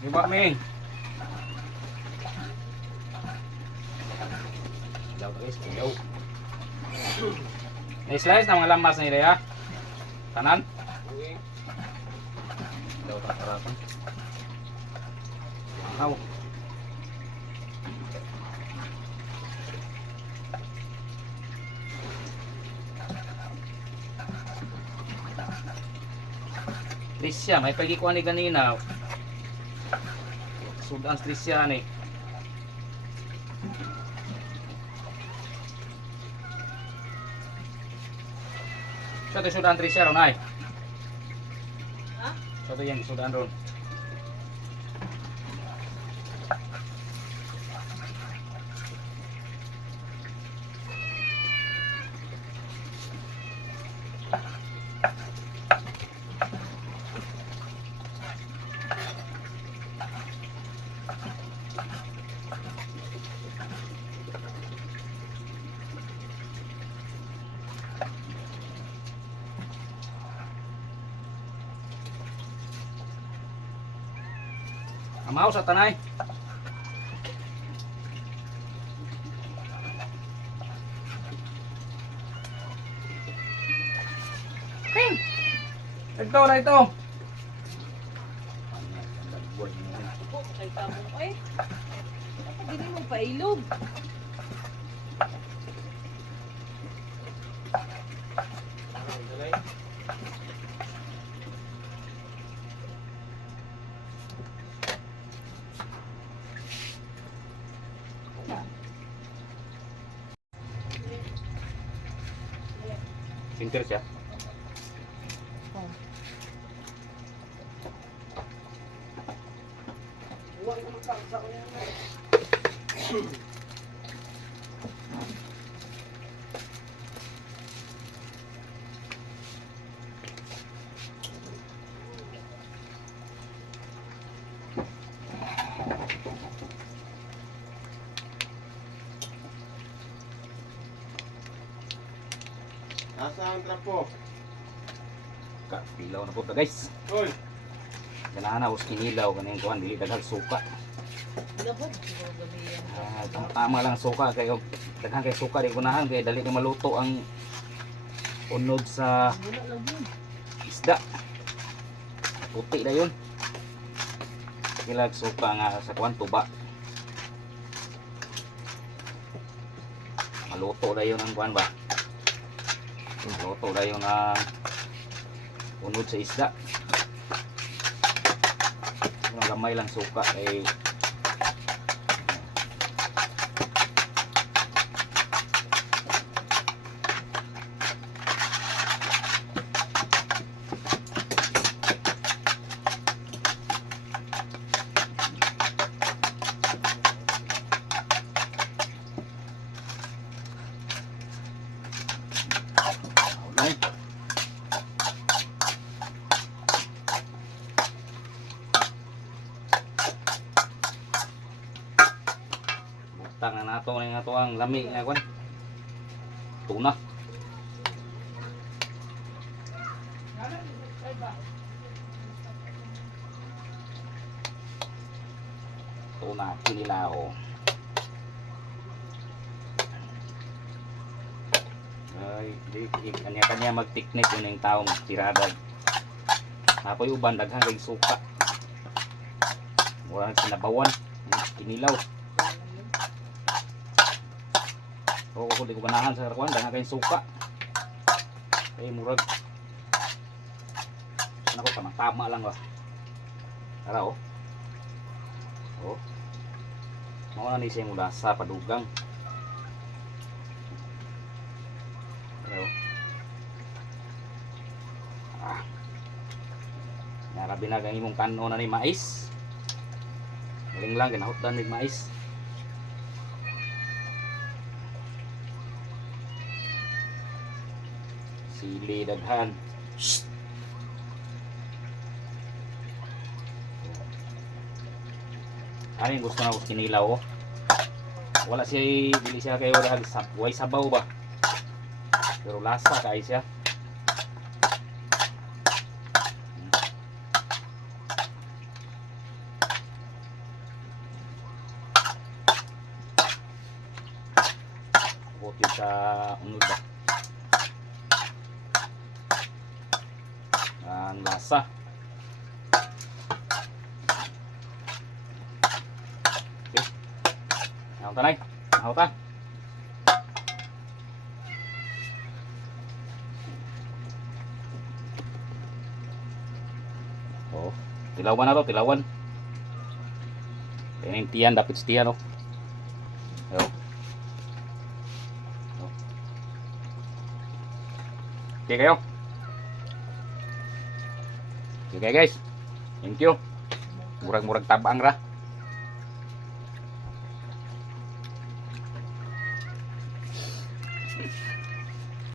Diba, Ming? Ilaw guys, ilaw. Na-slice na mga lamas na ila Tanan? Ilaw ta tarapan. Wow. Trisya, may pagikuha ni ganina. Sudan Trisya ni. Siya to sudan Trisya ron ay. Ha? Siya to yung sudan ron. Amaw sa tanay. Ping! Ito na ito. Kay tamo ay. Ako dili mo pailog. Sintir siya. Oh. Nasa ang trapo? Kapilaw na po ta guys. Hoy! Ganahan na kinilaw kaning kuhan dili daghang suka. Ah, tama, tama lang suka kay daghang kay suka di kunahan kay dali na maluto ang unod sa isda. Puti na yun. Kilag suka nga sa kuhan tuba. Maluto na yun ang kuhan ba? Maluto na yun ang unod sa isda. Yung gamay lang suka ay Okay. Butang na nato na nato ang lami nga kwan. Tuna. Tuna kinilaw. Ay, di, di kanya-kanya mag-tiknik yun yung tao magtirada. Apoy uban, daghang suka. Wala sinabawan, kinilaw. Kung di ko ganahan sa karakuan, daghang kay suka. Ay, murag. Ano ko, tamang tama lang ba. Tara, oh. Oh. Mga ni siya mula sa padugang. Pero, ah, narabi na imong kano na ni mais. Galing lang, ginahutdan ni mais. sili daghan ay gusto na ko kinilaw oh. wala siya eh, dili siya kayo wala sab way sabaw ba? Pero lasa kay siya. Hmm. Buti sa unod ba? Lasa. Okay. Nahaw tanay. Nahaw ta. Oh, tilawan na to, tilawan. Yung tiyan, dapat sa tiyan, oh. Yo. Okay kayo. Okay guys. Thank you. Murag-murag tabang ra.